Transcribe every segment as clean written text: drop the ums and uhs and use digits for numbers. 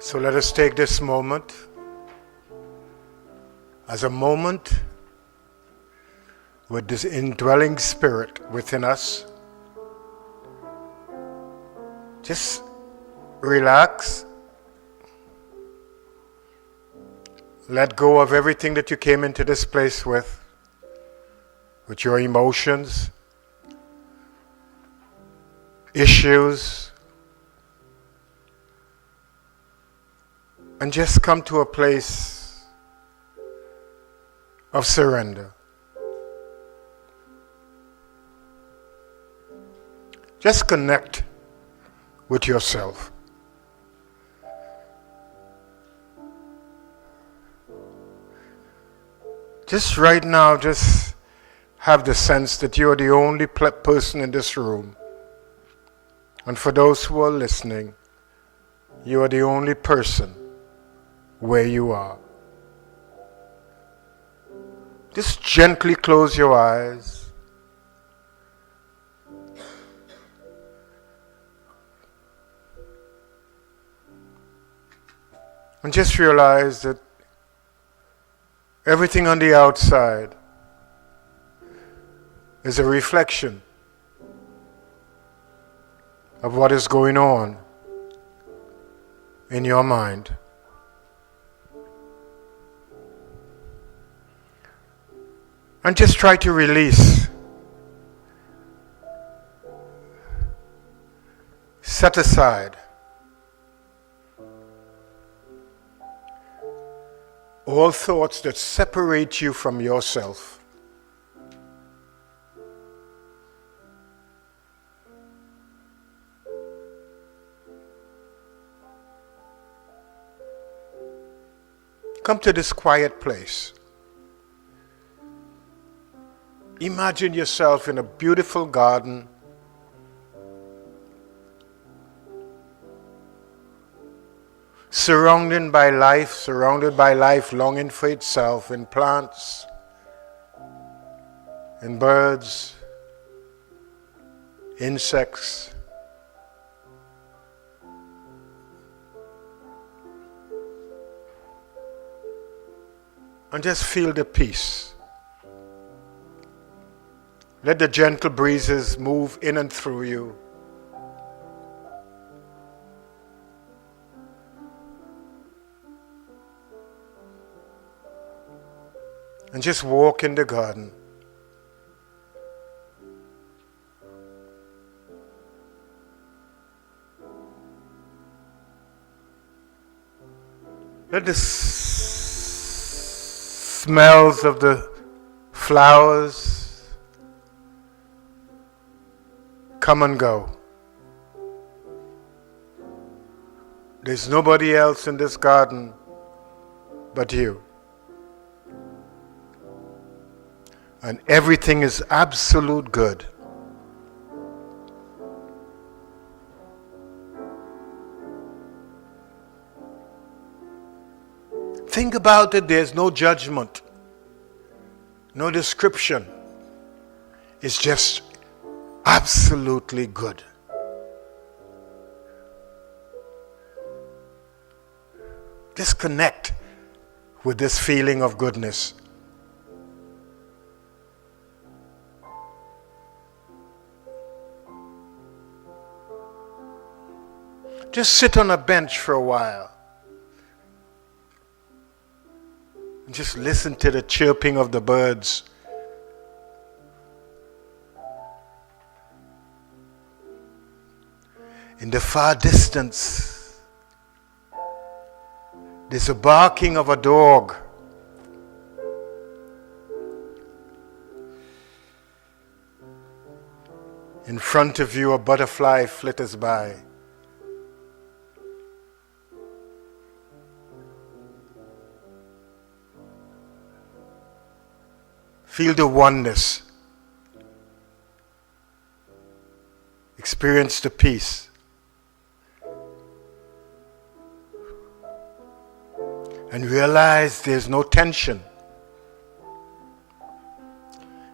So let us take this moment as a moment with this indwelling spirit within us. Just relax. Let go of everything that you came into this place with your emotions, issues, and just come to a place of surrender. Just connect with yourself. Just right now, just have the sense that you are the only person in this room. And for those who are listening, you are the only person where you are. Just gently close your eyes. And just realize that everything on the outside is a reflection of what is going on in your mind. And just try to release, set aside all thoughts that separate you from yourself. Come to this quiet place. Imagine yourself in a beautiful garden. Surrounded by life longing for itself, in plants, in birds, insects. And just feel the peace. Let the gentle breezes move in and through you. And just walk in the garden. Let the smells of the flowers come and go. There's nobody else in this garden but you. And everything is absolute good. Think about it, there's no judgment, no description. It's just absolutely good. Just connect with this feeling of goodness. Just sit on a bench for a while. And just listen to the chirping of the birds. In the far distance, there's a barking of a dog. In front of you, a butterfly flitters by. Feel the oneness. Experience the peace. And realize there's no tension.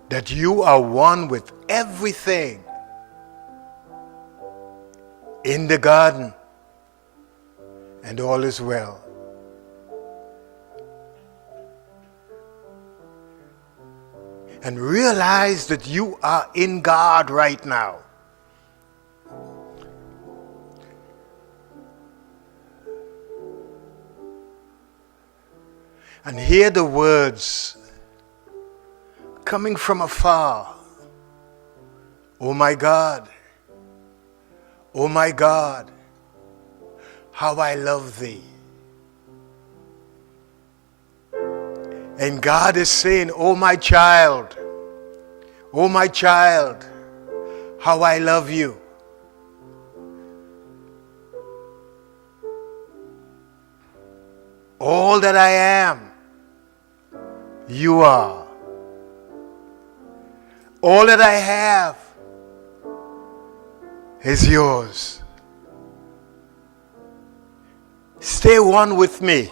That you are one with everything in the garden. and all is well. And realize that you are in God right now. And hear the words coming from afar. Oh my God, oh my God, how I love thee. And God is saying, oh my child, how I love you. All that I am, you are. All that I have is yours. Stay one with me.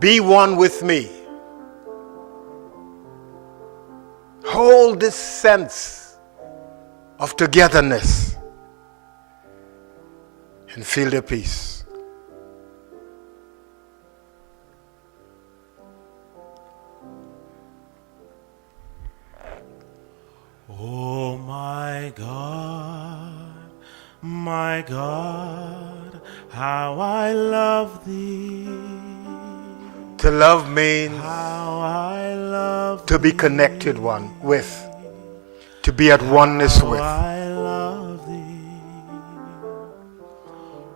Be one with me. Hold this sense of togetherness and feel the peace. Oh my God, how I love thee. To love means How I love to be connected with, to be at oneness how with. I love thee.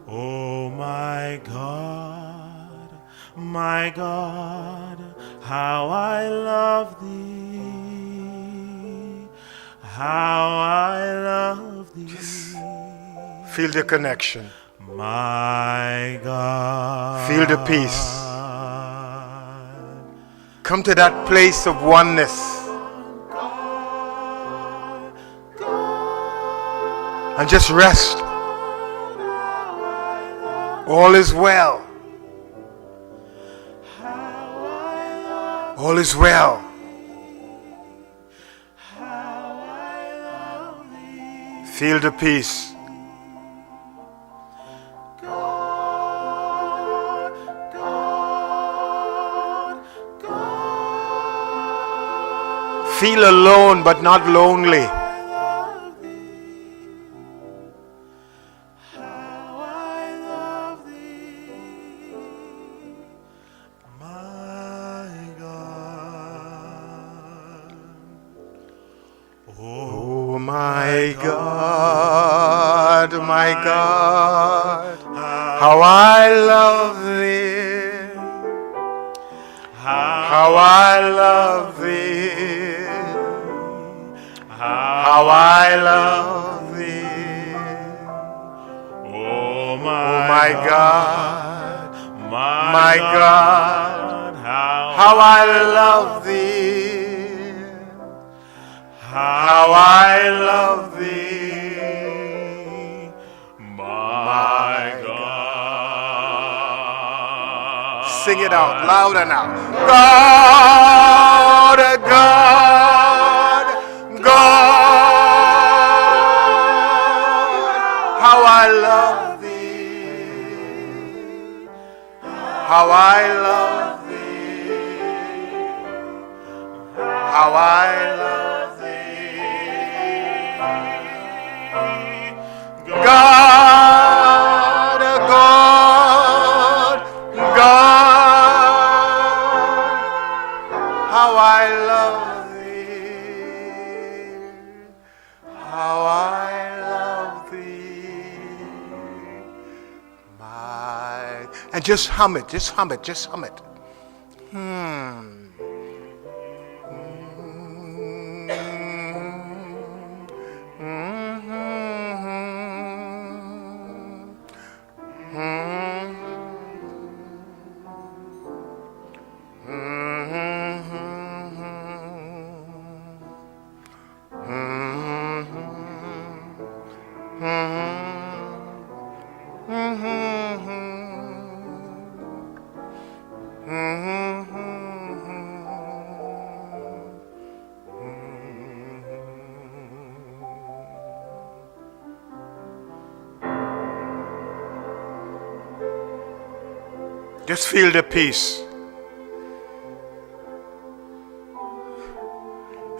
Oh my God, how I love thee. How I love thee. Feel the connection. My God. Feel the peace. Come to that place of oneness. And just rest. All is well. All is well. Feel the peace. Feel alone but not lonely. Oh my God, how I love thee. How I love thee. How I love thee. Oh My God, my God, how I love thee. How I love thee. my God. Sing it out louder now. God, God, God, how I love thee. How I love thee. How I love thee. God, God, God, how I love thee. How I love thee. And just hum it, just hum it, just hum it. Just feel the peace.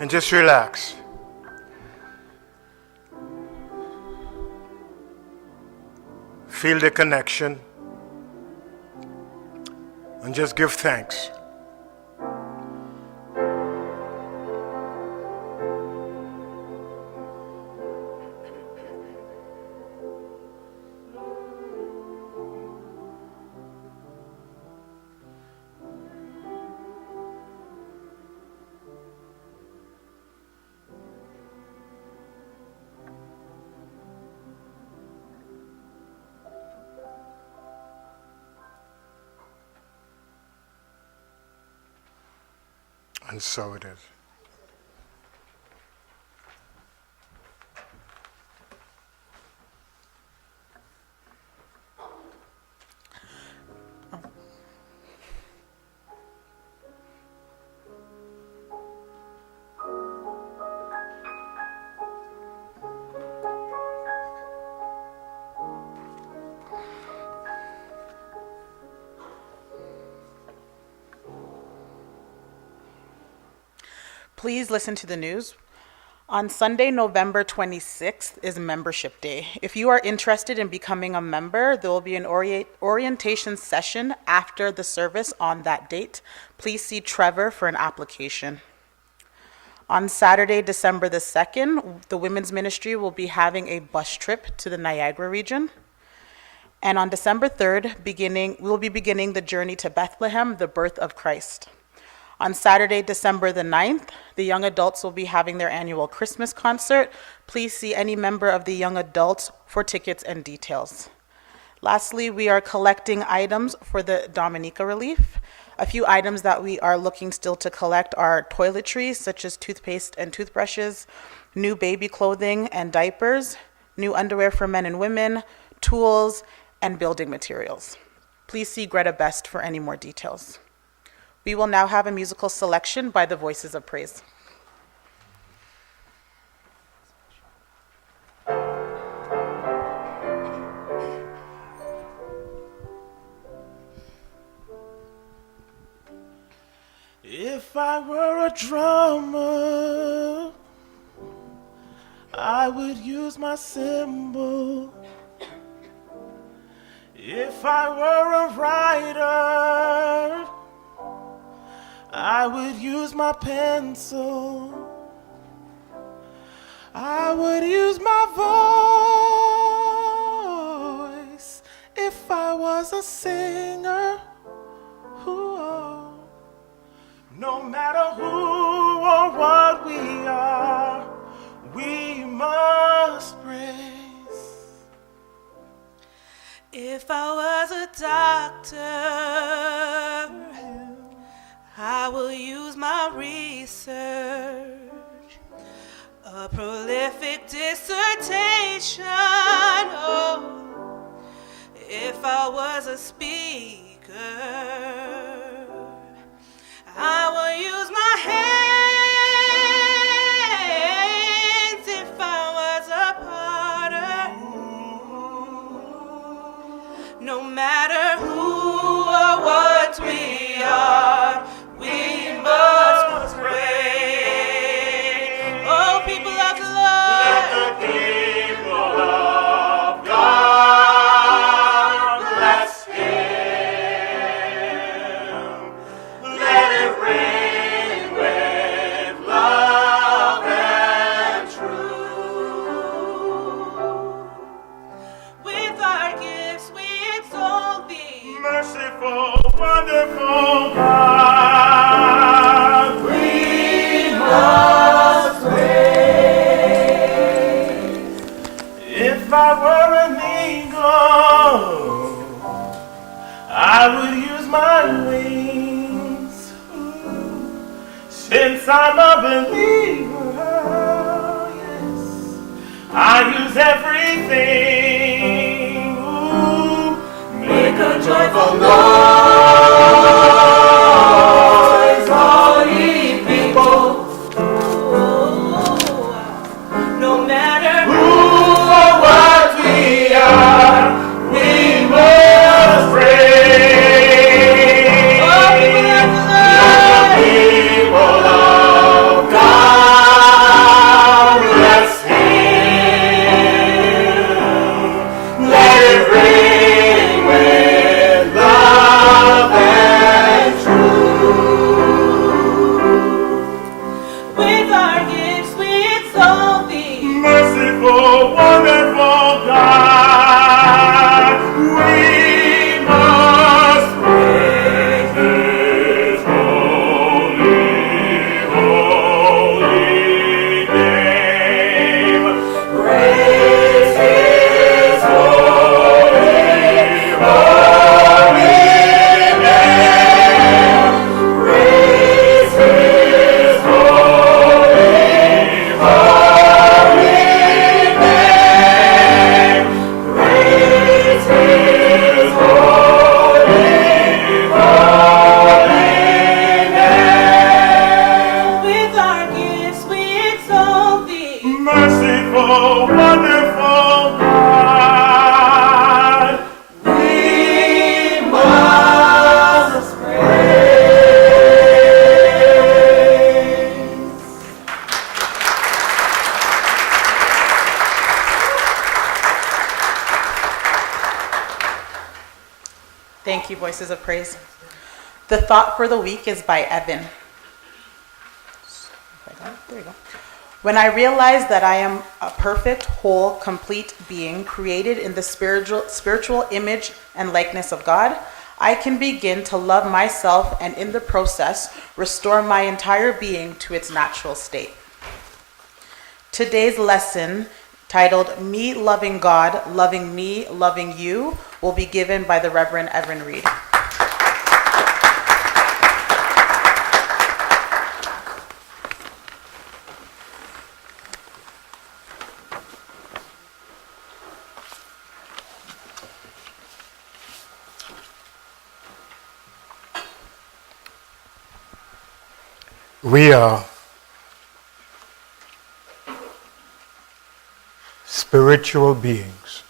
And just relax. Feel the connection. And just give thanks. And so it is. Please listen to the news. On Sunday, November 26th is Membership Day. If you are interested in becoming a member, there will be an orientation session after the service on that date. Please see Trevor for an application. On Saturday, December the 2nd, the Women's Ministry will be having a bus trip to the Niagara region. And on December 3rd, we'll be beginning the journey to Bethlehem, the birth of Christ. On Saturday, December the 9th, the young adults will be having their annual Christmas concert. Please see any member of the young adults for tickets and details. Lastly, we are collecting items for the Dominica Relief. A few items that we are looking still to collect are toiletries, such as toothpaste and toothbrushes, new baby clothing and diapers, new underwear for men and women, tools, and building materials. Please see Greta Best for any more details. We will now have a musical selection by the Voices of Praise. If I were a drummer, I would use my cymbal. If I were a writer, I would use my pencil. I would use my voice if I was a singer. Ooh. No matter who or what we are, we must praise. If I was a doctor, I will use my research, a prolific dissertation. Oh, if I was a speaker, I will use my hands. If I was a potter, no matter who or what we are, we must pray. Oh, people of the Lord, Let the people of God bless Him. Let it rain with love and truth. with our gifts we exalt thee. Merciful, wonderful God, we must praise. If I were an eagle, I would use my wings. Since I'm a believer, yes, I use everything. Ooh, make a joyful noise, all ye people. No matter Who or what we are, we must praise. merciful, wonderful God. We must praise. Thank you, Voices of Praise. The thought for the week is by Evan. There you go. When I realize that I am a perfect, whole, complete being created in the spiritual image and likeness of God, I can begin to love myself and in the process restore my entire being to its natural state. Today's lesson, titled Me Loving God, Loving Me, Loving You, will be given by the Reverend Evan Reed. We are spiritual beings.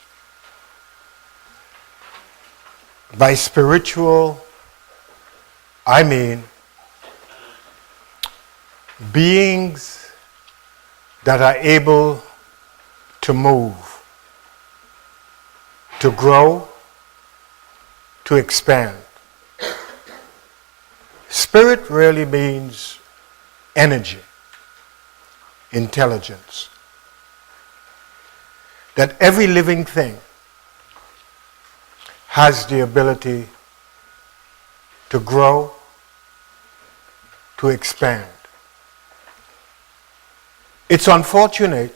By spiritual, I mean beings that are able to move, to grow, to expand. Spirit really means energy, intelligence. That every living thing has the ability to grow, to expand. It's unfortunate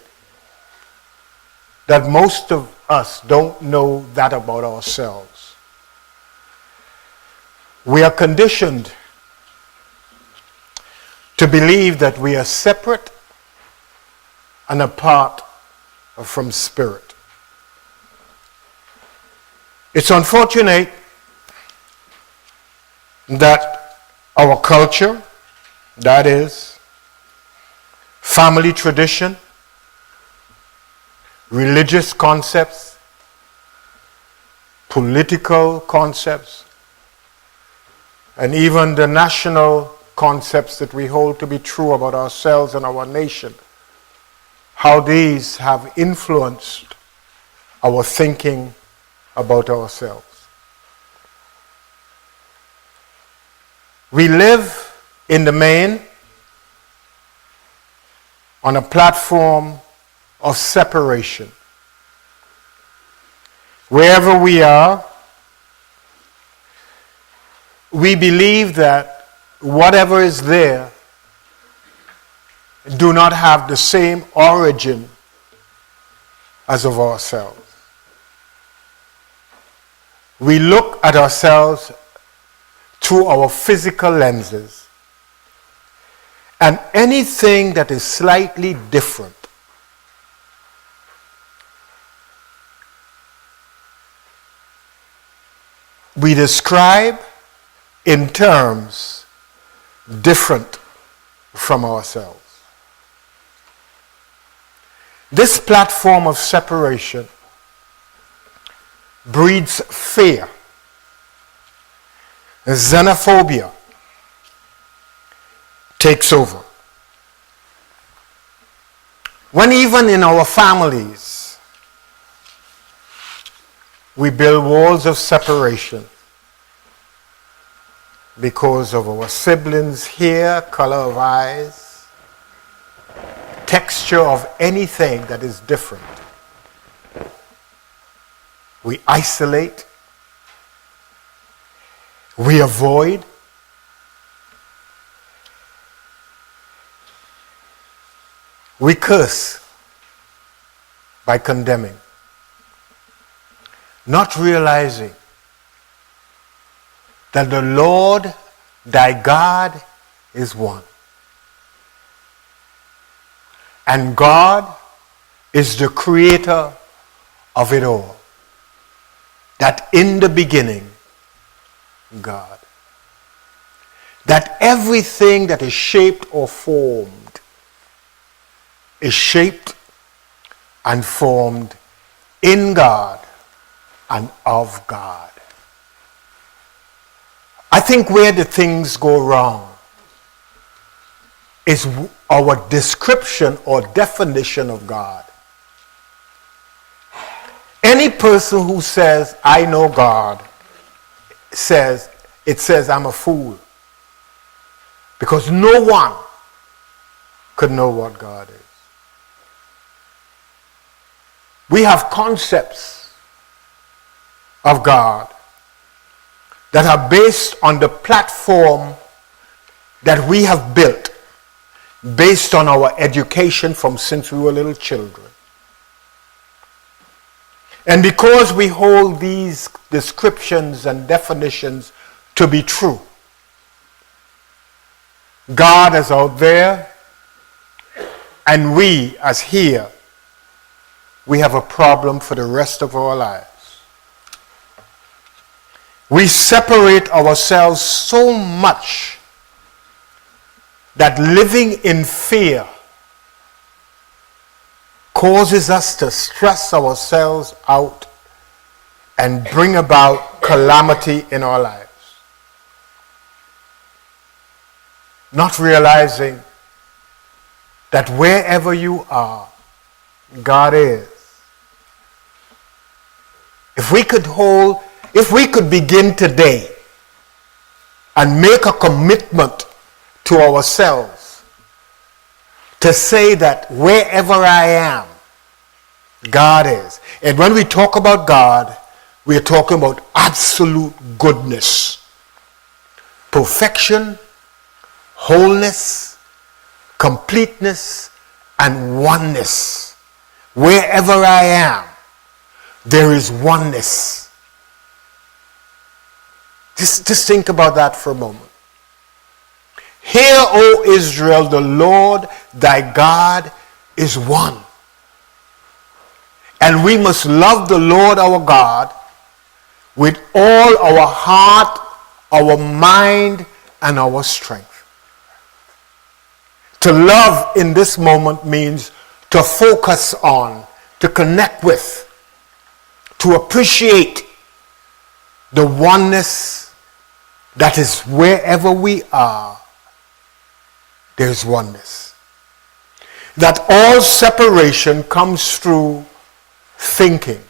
that most of us don't know that about ourselves. We are conditioned to believe that we are separate and apart from spirit. It's unfortunate that our culture, that is, family tradition, religious concepts, political concepts, and even the national concepts that we hold to be true about ourselves and our nation, how these have influenced our thinking about ourselves. We live in the main on a platform of separation. Wherever we are, we believe that whatever is there do not have the same origin as of ourselves. We look at ourselves through our physical lenses, and anything that is slightly different we describe in terms different from ourselves. This platform of separation breeds fear, xenophobia takes over. When even in our families, we build walls of separation because of our siblings' hair, color of eyes, texture of anything that is different. We isolate, we avoid, we curse by condemning, not realizing that the Lord thy God is one. And God is the creator of it all. That in the beginning, God. That everything that is shaped or formed is shaped and formed in God and of God. I think where the things go wrong is our description or definition of God. Any person who says, I know God, says I'm a fool. Because no one could know what God is. We have concepts of God that are based on the platform that we have built based on our education from since we were little children. And because we hold these descriptions and definitions to be true, God is out there, and we, as here, we have a problem for the rest of our lives. We separate ourselves so much that living in fear causes us to stress ourselves out and bring about calamity in our lives. Not realizing that wherever you are, God is. If we could begin today and make a commitment to ourselves to say that wherever I am, God is. And when we talk about God, we are talking about absolute goodness, perfection, wholeness, completeness, and oneness. Wherever I am, there is oneness. Just think about that for a moment. Hear, O Israel, the Lord thy God is one. And we must love the Lord our God with all our heart, our mind, and our strength. To love in this moment means to focus on, to connect with, to appreciate the oneness that is wherever we are, there's oneness. That all separation comes through thinking.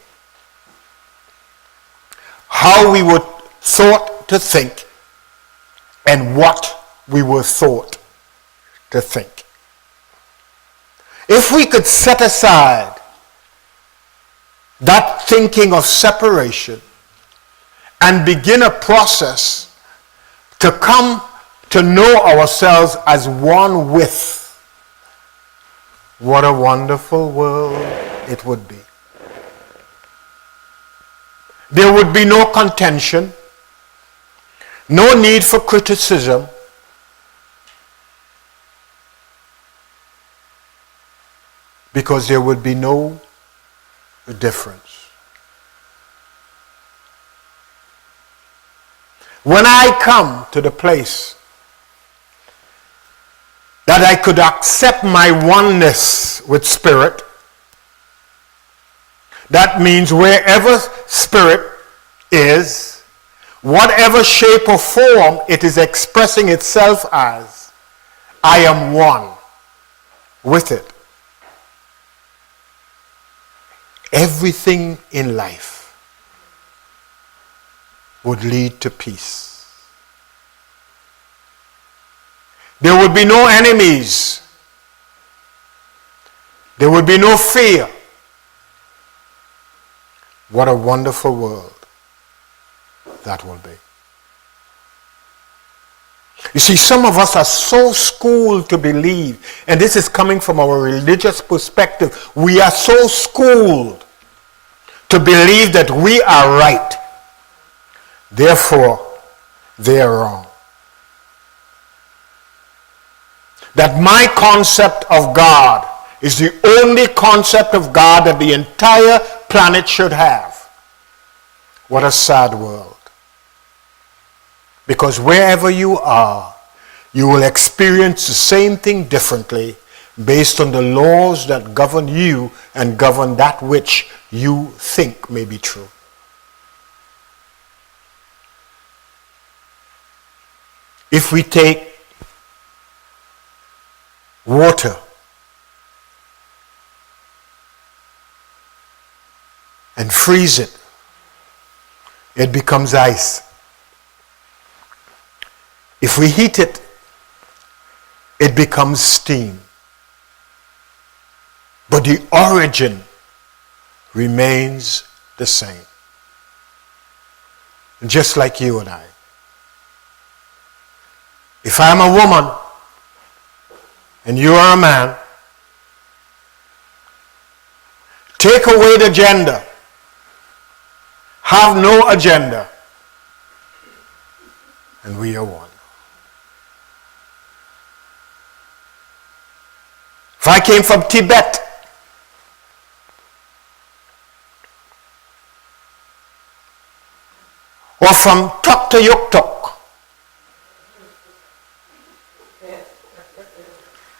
How we were thought to think and what we were thought to think. If we could set aside that thinking of separation and begin a process to come to know ourselves as one with, what a wonderful world it would be. There would be no contention, no need for criticism, because there would be no difference. When I come to the place that I could accept my oneness with spirit, that means wherever spirit is, whatever shape or form it is expressing itself as, I am one with it. Everything in life would lead to peace. There would be no enemies. There would be no fear. What a wonderful world that will be. You see, some of us are so schooled to believe, and this is coming from our religious perspective, we are so schooled to believe that we are right. Therefore, they are wrong. That my concept of God is the only concept of God that the entire planet should have. What a sad world. Because wherever you are, you will experience the same thing differently based on the laws that govern you and govern that which you think may be true. If we take water and freeze it, it becomes ice. If we heat it, it becomes steam. But the origin remains the same. Just like you and I. If I'm a woman and you are a man, take away the gender. Have no agenda. And we are one. If I came from Tibet, or from Tuktoyaktuk,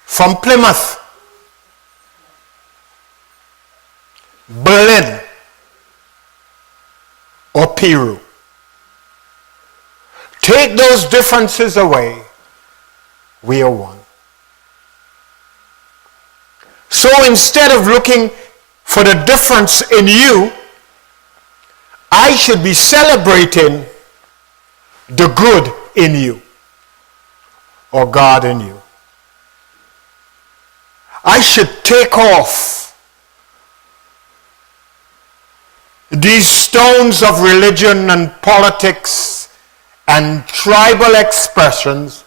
from Plymouth, Berlin, or Peru. Take those differences away, we are one. So instead of looking for the difference in you, I should be celebrating the good in you, or God in you. I should take off these stones of religion and politics and tribal expressions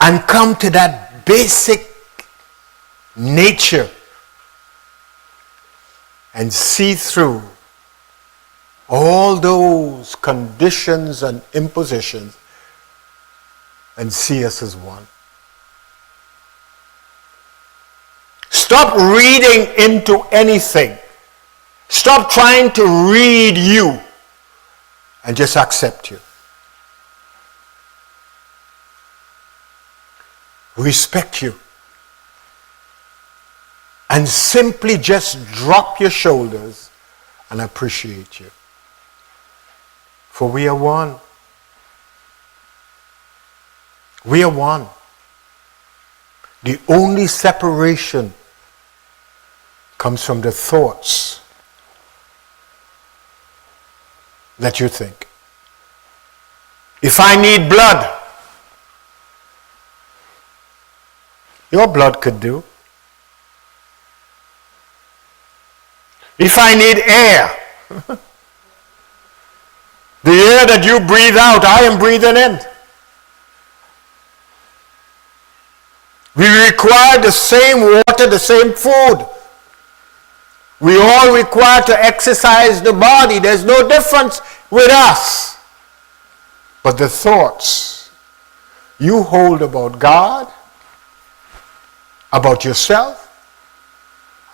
and come to that basic nature and see through all those conditions and impositions and see us as one. Stop reading into anything. Stop trying to read you and just accept you. Respect you. And simply just drop your shoulders and appreciate you. For we are one. We are one. The only separation comes from the thoughts that you think. If I need blood, your blood could do. If I need air, the air that you breathe out, I am breathing in. We require the same water, the same food. We all require to exercise the body. There's no difference with us. But the thoughts you hold about God, about yourself,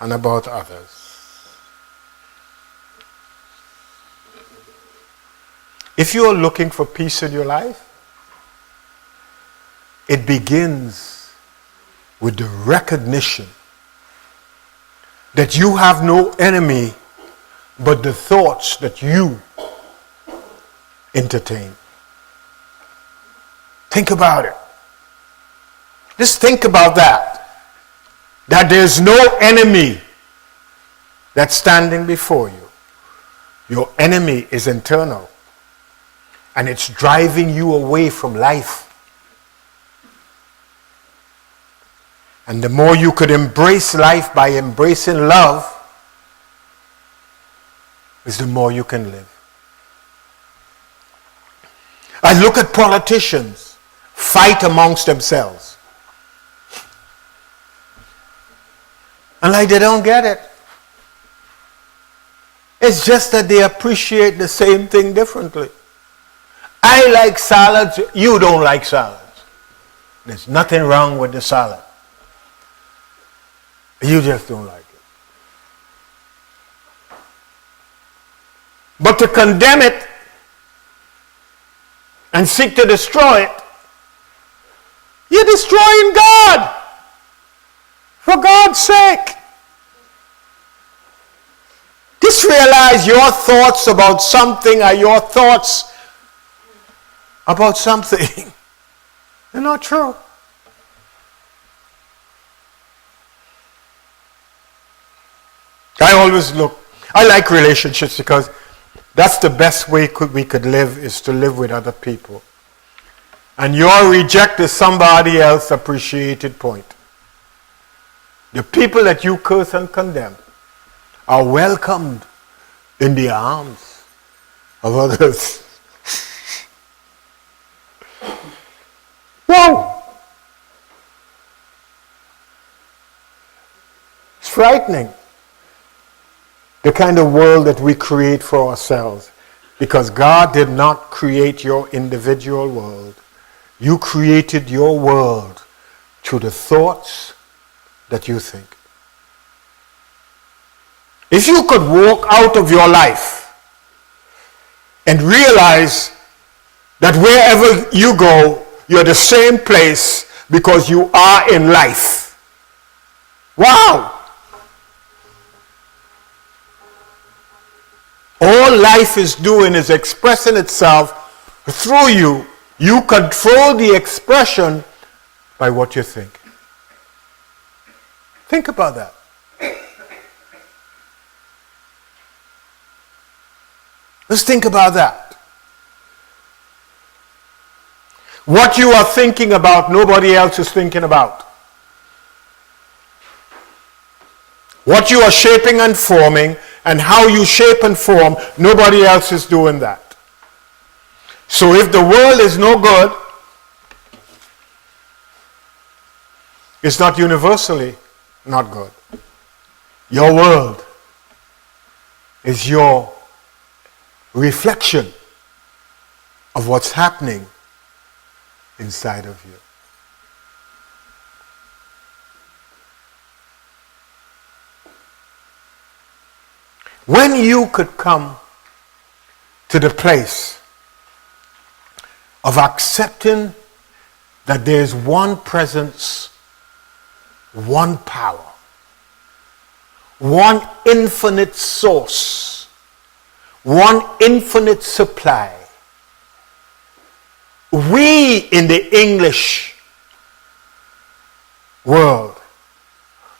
and about others. If you are looking for peace in your life, it begins with the recognition that you have no enemy but the thoughts that you entertain. Think about it. Just think about that. That there's no enemy that's standing before you. Your enemy is internal. And it's driving you away from life. And the more you could embrace life by embracing love, is the more you can live. I look at politicians fight amongst themselves. And like they don't get it. It's just that they appreciate the same thing differently. I like salads, you don't like salads. There's nothing wrong with the salad. You just don't like it. But to condemn it and seek to destroy it, you're destroying God. For God's sake. Just realize your thoughts about something are your thoughts about something. They're not true. I like relationships because that's the best way we could live, is to live with other people. And your reject is somebody else's appreciated point. The people that you curse and condemn are welcomed in the arms of others. Wow! It's frightening, the kind of world that we create for ourselves. Because God did not create your individual world. You created your world through the thoughts that you think. If you could walk out of your life and realize that wherever you go, you're the same place because you are in life. Wow! All life is doing is expressing itself through you. You control the expression by what you think. Think about that. Let's think about that. What you are thinking about, nobody else is thinking about. What you are shaping and forming, and how you shape and form, nobody else is doing that. So if the world is no good, it's not universally not good. Your world is your reflection of what's happening inside of you. When you could come to the place of accepting that there is one presence, one power, one infinite source, one infinite supply. We in the English world,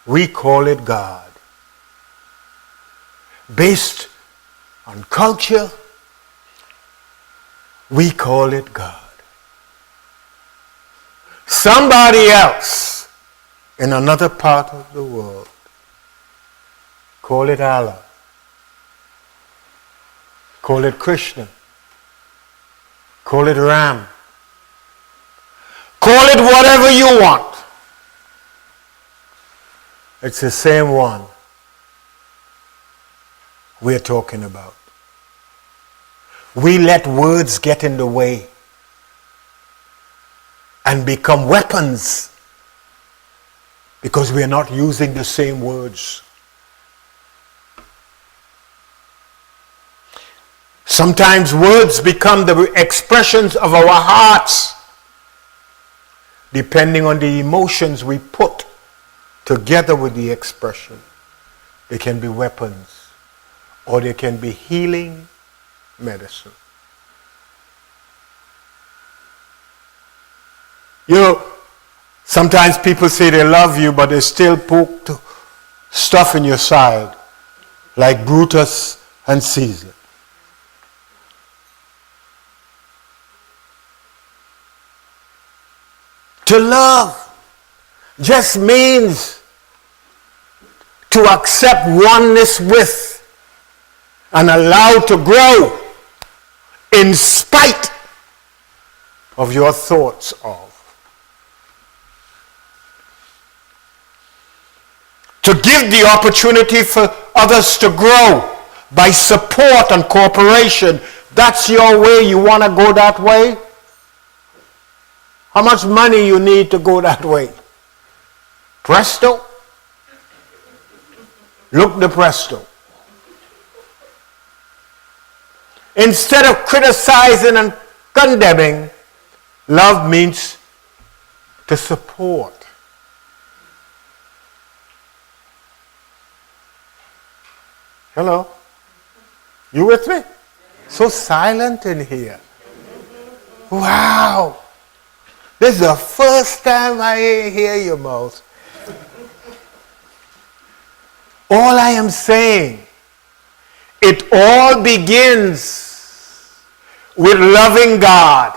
we call it God. Based on culture, we call it God. Somebody else in another part of the world, call it Allah, call it Krishna, call it Ram, call it whatever you want. It's the same one we're talking about. We let words get in the way and become weapons because we're not using the same words. Sometimes words become the expressions of our hearts, depending on the emotions we put together with the expression. They can be weapons, or they can be healing medicine. You know, sometimes people say they love you, but they still poke stuff in your side, like Brutus and Caesar. To love just means to accept oneness with and allow to grow in spite of your thoughts of. To give the opportunity for others to grow by support and cooperation. That's your way. You want to go that way? How much money you need to go that way? Presto? Look the presto. Instead of criticizing and condemning, love means to support. Hello? You with me? So silent in here. Wow. This is the first time I hear your mouth. All I am saying, it all begins with loving God,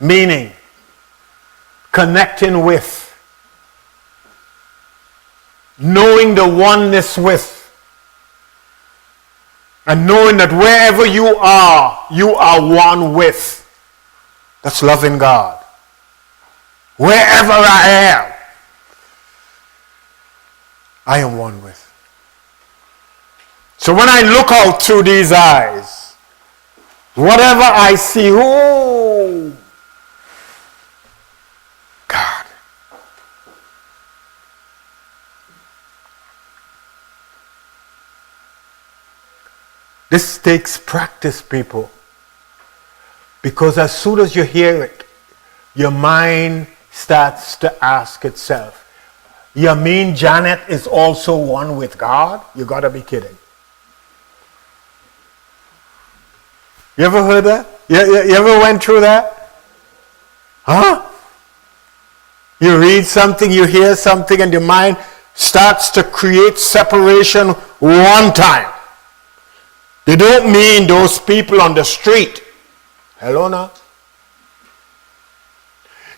meaning connecting with, knowing the oneness with, and knowing that wherever you are one with. That's loving God. Wherever I am one with. So when I look out through these eyes, whatever I see, oh, God. This takes practice, people. Because as soon as you hear it, your mind starts to ask itself, you mean Janet is also one with God? You gotta be kidding. You ever heard that? You ever went through that? Huh? You read something, you hear something, and your mind starts to create separation one time. They don't mean those people on the street. Hello now?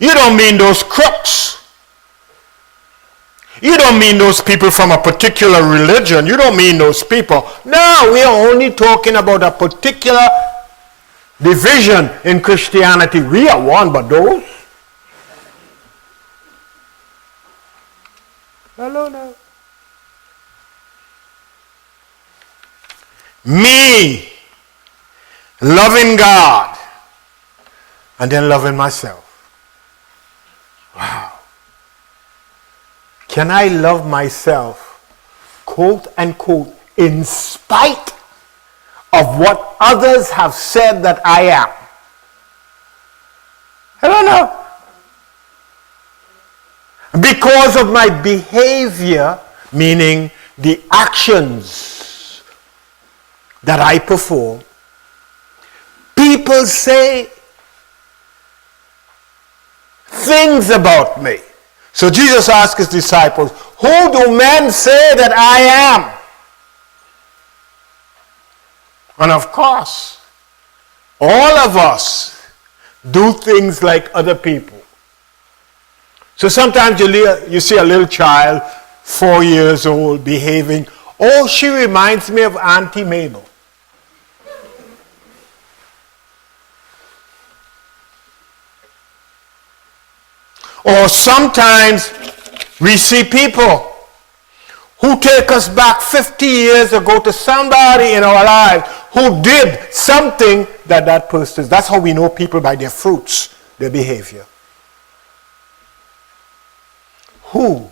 You don't mean those crooks. You don't mean those people from a particular religion. You don't mean those people. No, we are only talking about a particular division in Christianity. We are one, but those? Hello now. Me loving God and then loving myself. Wow. Can I love myself, quote unquote, in spite of what others have said that I am? I don't know. Because of my behavior, meaning the actions that I perform, people say things about me. So Jesus asked his disciples, who do men say that I am? And of course, all of us do things like other people. So sometimes you see a little child, 4 years old, behaving. Oh, she reminds me of Auntie Mabel. Or sometimes we see people who take us back 50 years ago to somebody in our lives who did something that person does. That's how we know people, by their fruits, their behavior. Who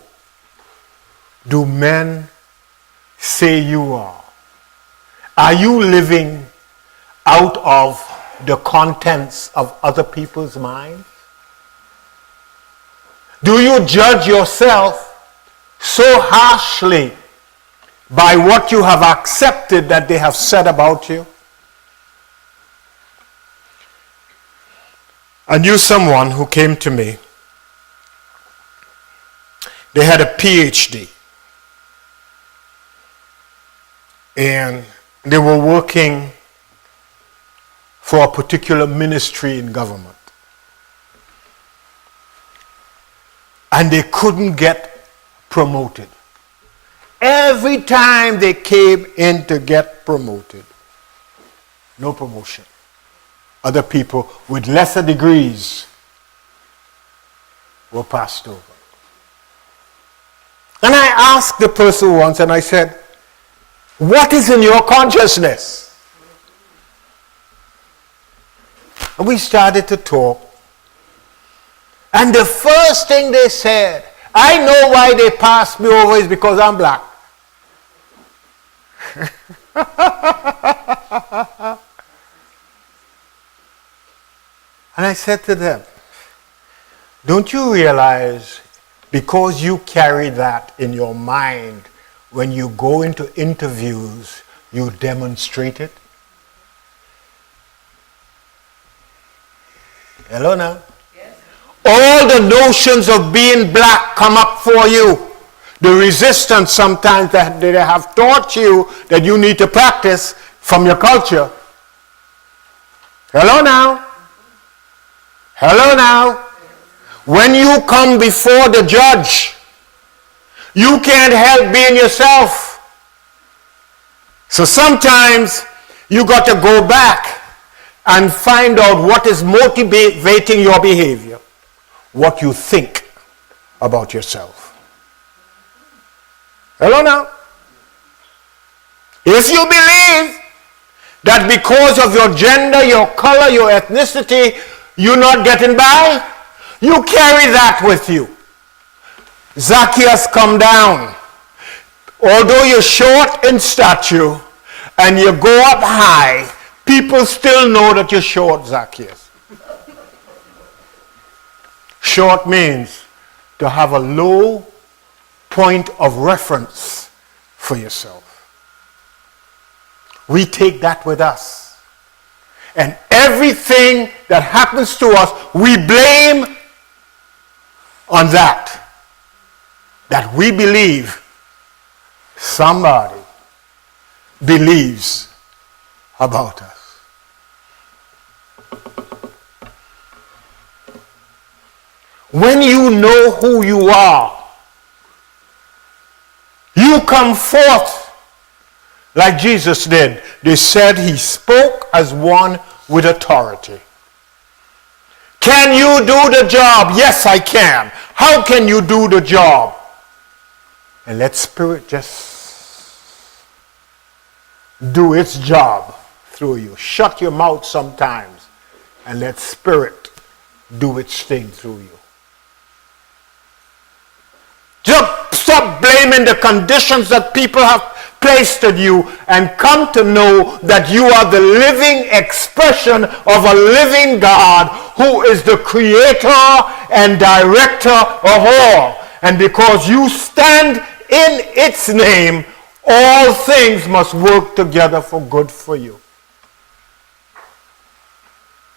do men say you are? Are you living out of the contents of other people's minds? Do you judge yourself so harshly by what you have accepted that they have said about you? I knew someone who came to me. They had a PhD. And they were working for a particular ministry in government. And they couldn't get promoted. Every time they came in to get promoted, no promotion. Other people with lesser degrees were passed over. And I asked the person once, and I said, what is in your consciousness? And we started to talk. And the first thing they said, I know why they passed me over is because I'm black. And I said to them, don't you realize because you carry that in your mind when you go into interviews, you demonstrate it? Hello now? Yes. All the notions of being black come up for you. The resistance sometimes that they have taught you that you need to practice from your culture. Hello now? Hello now? When you come before the judge, you can't help being yourself. So sometimes you got to go back and find out what is motivating your behavior, what you think about yourself. Hello now? If you believe that because of your gender, your color, your ethnicity, you're not getting by, you carry that with you. Zacchaeus, come down. Although you're short in stature and you go up high, people still know that you're short, Zacchaeus. Short means to have a low point of reference for yourself. We take that with us. And everything that happens to us, we blame on that we believe somebody believes about us. When you know who you are, you come forth like Jesus did. They said he spoke as one with authority. Can you do the job? Yes, I can. How can you do the job? And let Spirit just do its job through you. Shut your mouth sometimes and let Spirit do its thing through you. Just stop blaming the conditions that people have placed on you and come to know that you are the living expression of a living God who is the creator and director of all. And because you stand in its name, all things must work together for good for you.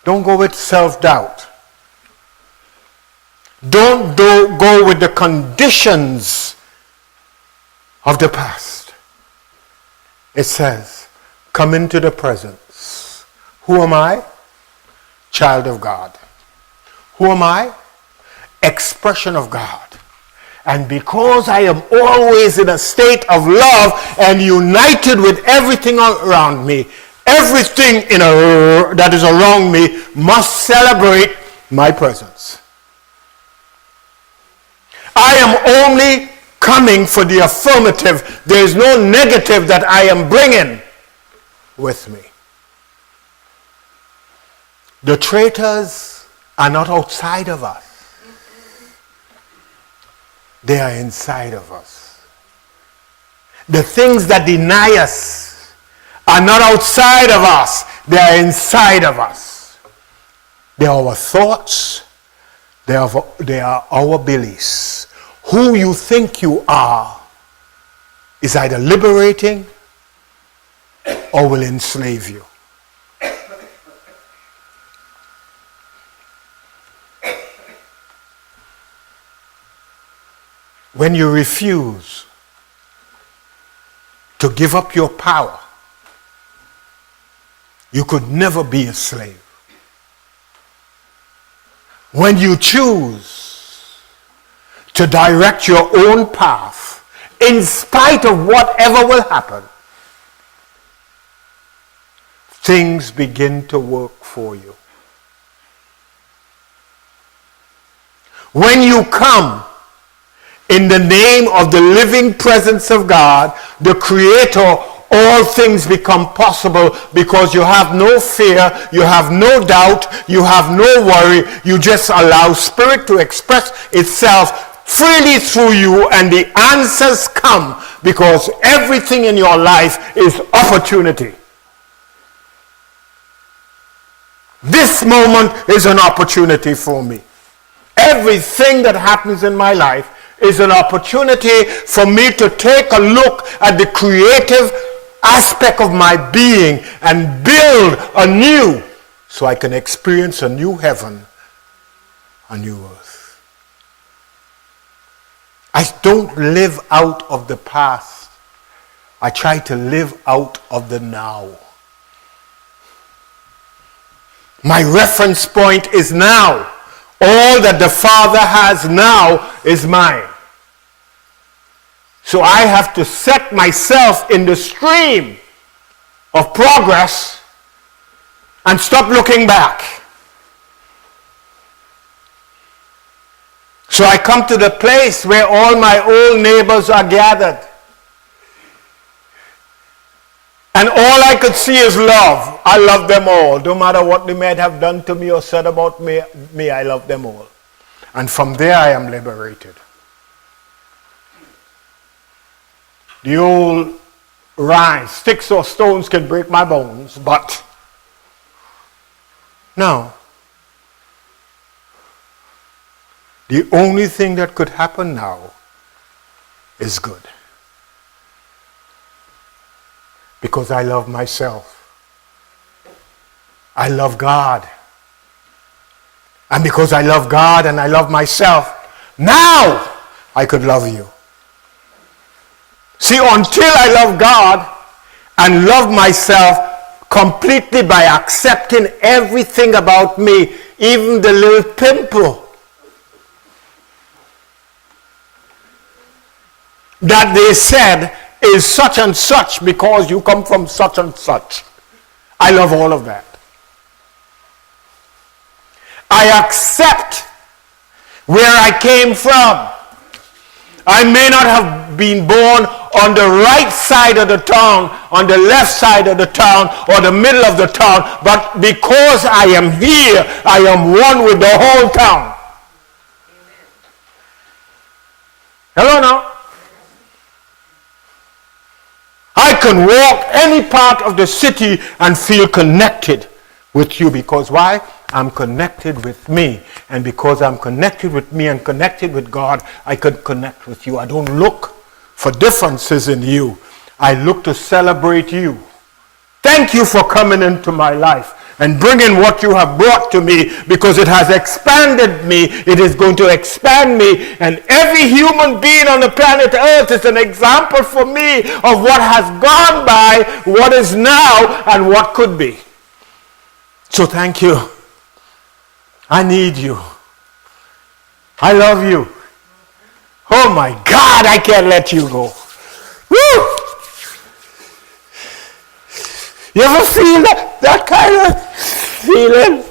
Don't go with self-doubt. Don't go with the conditions of the past. It says, come into the presence. Who am I? Child of God. Who am I? Expression of God. And because I am always in a state of love and united with everything around me, everything that is around me must celebrate my presence. I am only coming for the affirmative. There is no negative that I am bringing with me. The traitors are not outside of us. They are inside of us. The things that deny us are not outside of us. They are inside of us. They are our thoughts. They are our beliefs. Who you think you are is either liberating or will enslave you. When you refuse to give up your power, you could never be a slave. When you choose to direct your own path, in spite of whatever will happen, things begin to work for you. When you come in the name of the living presence of God, the Creator, all things become possible because you have no fear, you have no doubt, you have no worry. You just allow Spirit to express itself freely through you, and the answers come because everything in your life is opportunity. This moment is an opportunity for me. Everything that happens in my life is an opportunity for me to take a look at the creative aspect of my being and build anew so I can experience a new heaven, a new earth. I don't live out of the past. I try to live out of the now. My reference point is now. All that the Father has now is mine. So I have to set myself in the stream of progress and stop looking back. So I come to the place where all my old neighbors are gathered. And all I could see is love. I love them all. No matter what they might have done to me or said about me, I love them all. And from there I am liberated. The old rhyme, sticks or stones can break my bones, but no. The only thing that could happen now is good. Because I love myself. I love God. And because I love God and I love myself, now I could love you. See, until I love God and love myself completely by accepting everything about me, even the little pimple that they said is such and such because you come from such and such. I love all of that. I accept where I came from. I may not have been born on the right side of the town, on the left side of the town, or the middle of the town, but because I am here, I am one with the whole town. Hello now? I can walk any part of the city and feel connected with you because why? I'm connected with me. And because I'm connected with me and connected with God, I can connect with you. I don't look for differences in you. I look to celebrate you. Thank you for coming into my life and bringing what you have brought to me because it has expanded me. It is going to expand me. And every human being on the planet Earth is an example for me of what has gone by, what is now, and what could be. So thank you. I need you. I love you. Oh my God, I can't let you go. Woo! You ever feel that kind of feeling?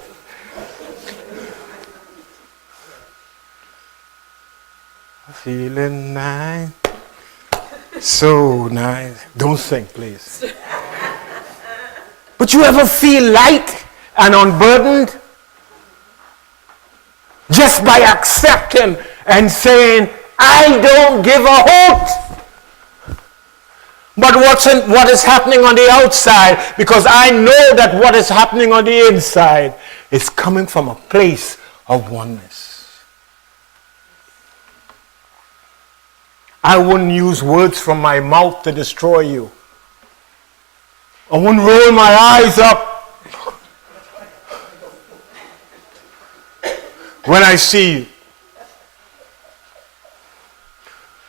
Feeling nice. So nice. Don't sing, please. But you ever feel light and unburdened? Just by accepting and saying, I don't give a hoot. But what is happening on the outside, because I know that what is happening on the inside is coming from a place of oneness. I wouldn't use words from my mouth to destroy you. I wouldn't roll my eyes up when I see you.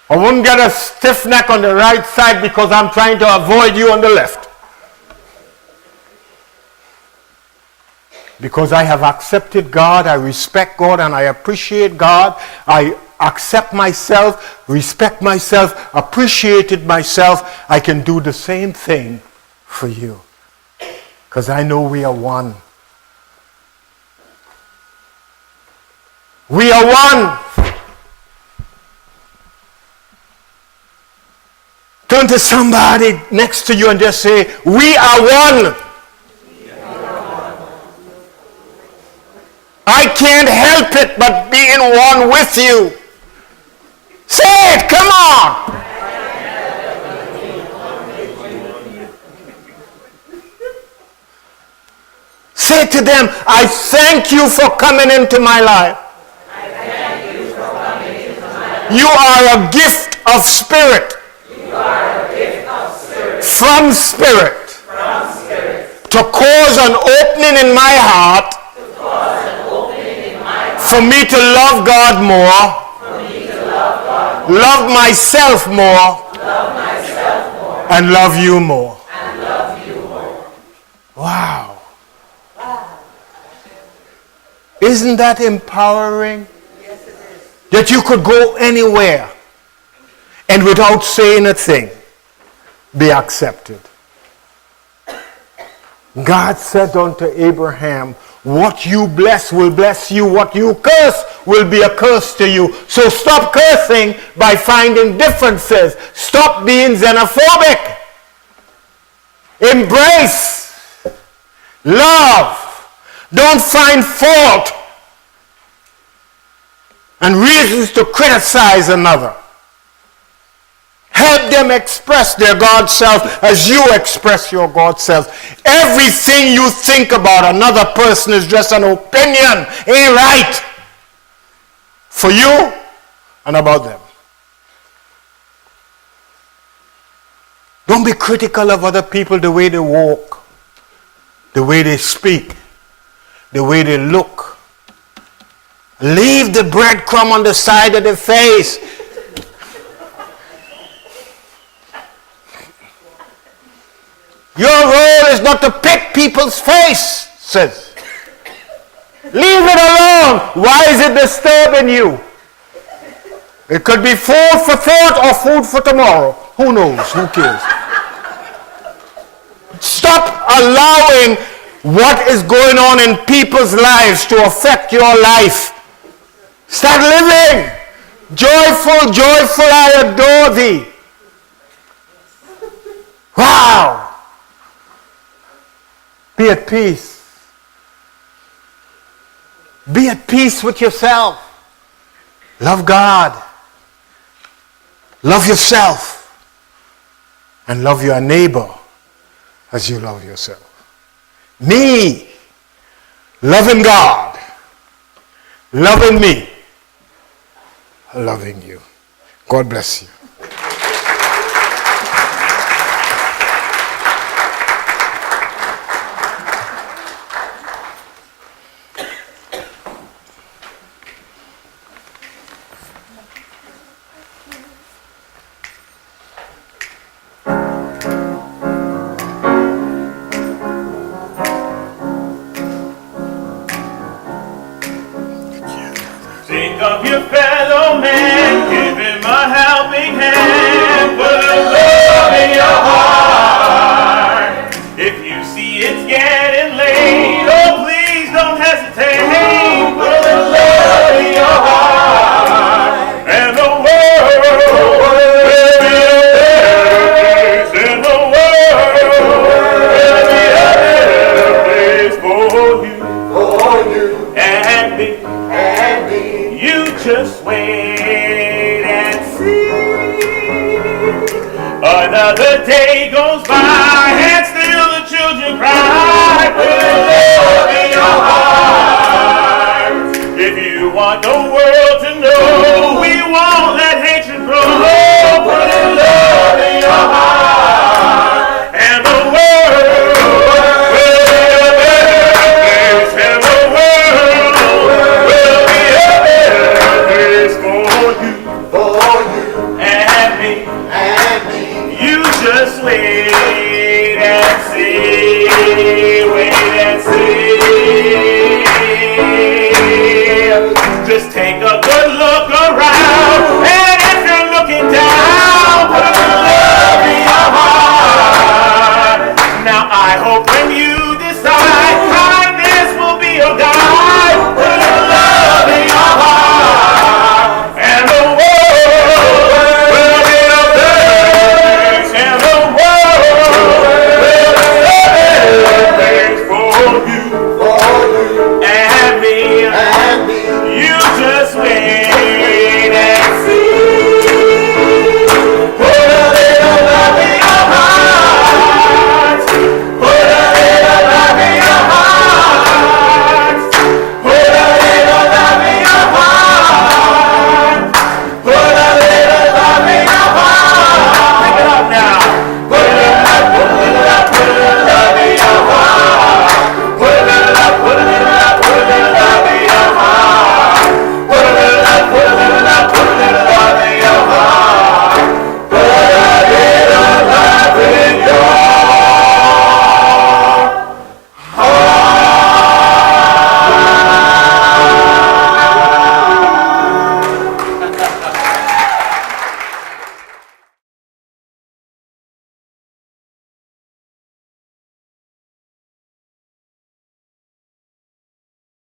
I wouldn't get a stiff neck on the right side because I'm trying to avoid you on the left. Because I have accepted God, I respect God, and I appreciate God. I accept myself, respect myself, appreciated myself. I can do the same thing for you. Because I know we are one. We are one. Turn to somebody next to you and just say, we are one. I can't help it but be in one with you. Say it, come on. Say to them, I thank you for coming into my life. You are a gift of spirit. From spirit. To cause an opening in my heart. For me to love God more. Love myself more. And love you more. Wow. Isn't that empowering? Yes, it is. That you could go anywhere and without saying a thing, be accepted. God said unto Abraham, what you bless will bless you. What you curse will be a curse to you. So stop cursing by finding differences. Stop being xenophobic. Embrace. Love. Don't find fault and reasons to criticize another. Help them express their God self as you express your God self. Everything you think about another person is just an opinion, ain't right for you and about them. Don't be critical of other people, the way they walk, the way they speak, the way they look. Leave the breadcrumb on the side of the face. Your role is not to pick people's face, says. Leave it alone. Why is it disturbing you? It could be food for thought or food for tomorrow. Who knows? Who cares? Stop allowing what is going on in people's lives to affect your life. Start living. Joyful, joyful, I adore thee. Wow. Be at peace. Be at peace with yourself. Love God. Love yourself. And love your neighbor as you love yourself. Me, loving God, loving me, loving you. God bless you. Think of your fellow man, give him a helping hand, put a love in your heart. If you see it's getting late, oh please don't hesitate, put a love in your heart. And the world will be a better place, and the world will be a better place for you and me. You just wait and see. Another day goes by.